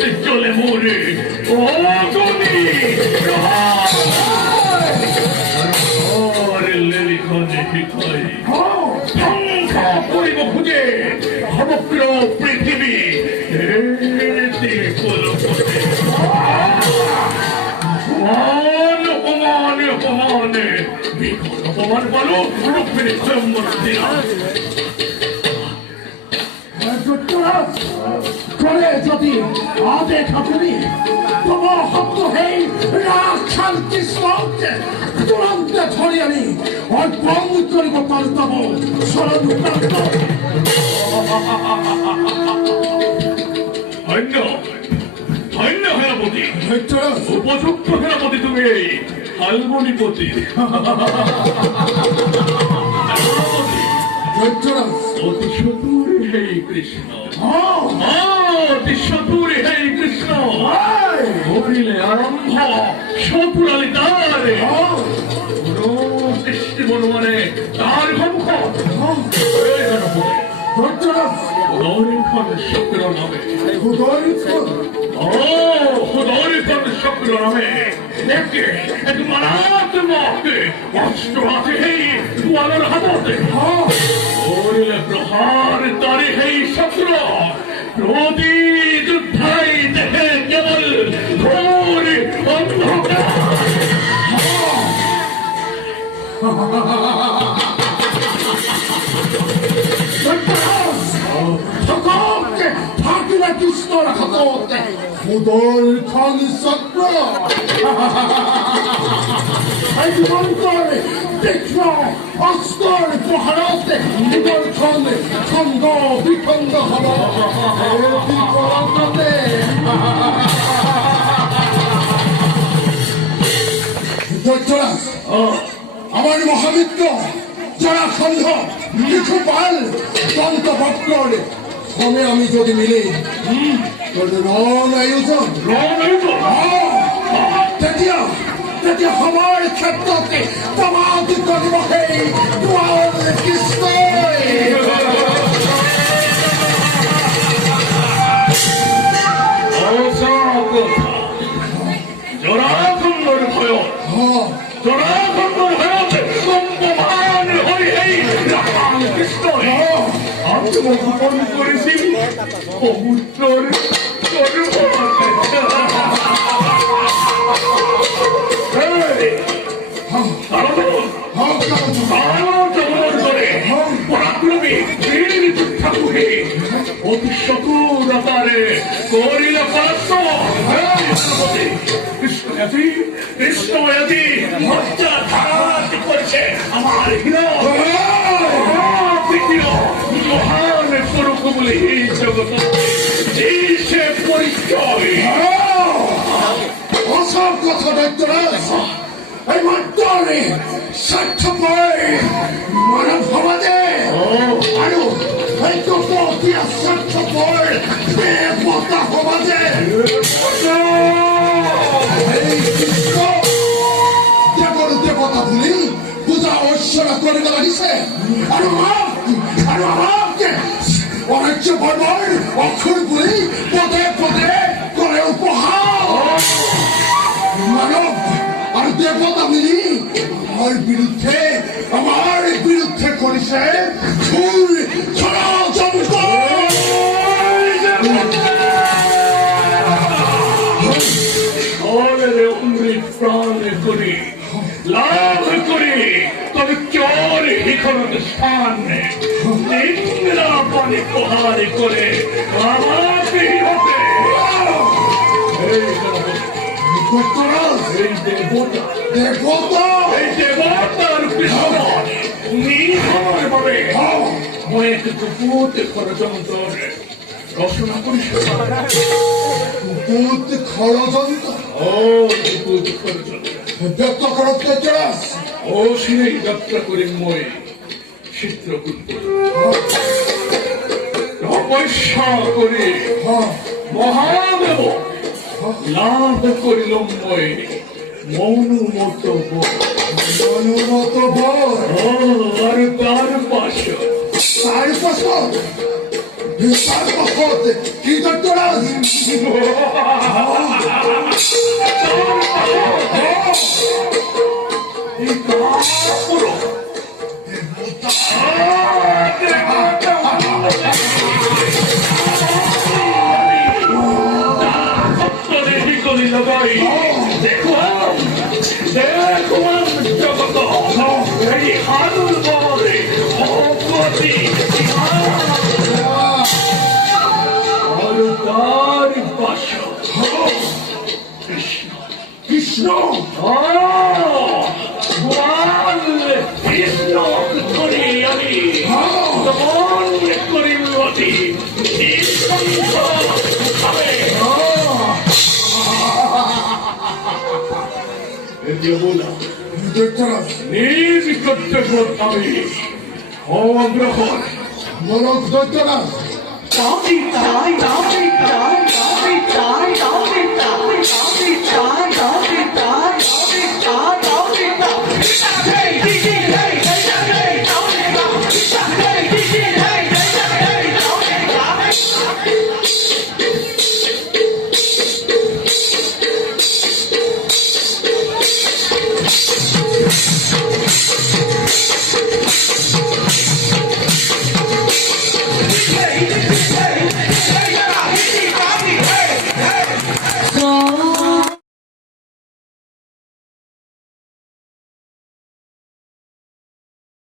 হতে চলে মরে অগণি লেলিখনে হিতাই সংখ্যা করিব খুঁজে সমগ্র পৃথিবী অপমানে বিকট অপমান বলো রূপের সম্মতি চলে যদি আদে খাতুনি তোমার শব্দ হেই রাখাল কৃষ্ণকে তুরন্ত ধরি আনি অর্পণ কৰিব পাল্টাব শরণ প্রান্ত ধন্য ধন্য সেনাপতি উপযুক্ত সেনাপতি তুমি এই ফাল্গুনীপতি অতি সতুরে হে কৃষ্ণ অতি সতুরে হে কৃষ্ণ করিলে আরম্ভ সতুরালি তারে সৃষ্টি বনমানে তার সম্মুখ শুক্র নামে শুক্র নামে এক মারাত্মক অস্ত্র আছে এই দুয়ারের হাতে করিলে প্রহার তারে এই শুক্র প্রতি যুদ্ধাই দেখে কেবল ঘোর অন্ধকার ঠাকুরা কৃষ্ণ রাখতে উদর খান চক্র দেখল অস্ত্র প্রহারতে উদর খান খন্ড বিখণ্ড হল আমার মহামিত্র যারা খন্ড লিখুপাল দন্ত ভক্তর সঙ্গে আমি যদি মিলি রণ আয়োজন তেতিয়া সময় ক্ষেত্ৰতে সমাজ কৰিব সেই কৃষ্ণ জরাখণ্ডৰ ভয়ত জরাখণ্ডৰ ভয়ত কম্পমান হৈ এই ৰাম কৃষ্ণ আত্মগোপন কৰিছিল সমুদ্ৰৰ পরাক্রমী বীর যোদ্ধাগুহে অতি চতুরতারে করিলে পরাস্ত কৃষ্ণয়াদি হত্যা ধারাত করেছে আমার হিরো মহান স্বরূপ বলে এই জগৎ দেশে পরিচয় অসব কথা ডাক্তার এই মাত্রে স্বার্থপর মানব সমাজে আৰু ঐক্যপতীয়া স্বার্থপর দেবতা সমাজে দেৱৰ দেৱতা বুলি পূজা অৰ্চনা কৰিব লাগিছে আৰু আমাক অনাৰ্য বৰ্মৰ অক্ষৰ বুলি পদে পদে কৰে উপহার মানৱ আৰু দেৱতা মিলি আমাৰ বিৰুদ্ধে কৰিছে ষড়যন্ত্ৰ অমৃত প্রাণ করি লাভ করি তবে চোর হিখরত স্থান ইন্দ্রা পানি প্রহার করে আমাকে হতে এই দেবতার কৃষ্ণ নির্ভর ভাবে কয়েক কুপুত ষড়যন্ত্র রচনা করিস কুপুত ষড়যন্ত্র কুপুত ষড়যন্ত্র ব্যক্ত করতে চাস ও সেই যাত্রা করে মই চিত্রকূট তপস্যা করে মহাদেব লাভ করিল মই মনুমত বল আর তার পাশ কি দত্তরাজ দেখুন জগত এই হারুর বলে ভগবতী তার বাস কৃষ্ণ কৃষ্ণ ভগবান কৃষ্ণ করি আমি তখন করিমতি খাবে বলা দত্তরাজ নিজ কর্তব্য আমি অগ্রহণ মনক দত্তরাজ তাই তাই তাই তাই তাই তাই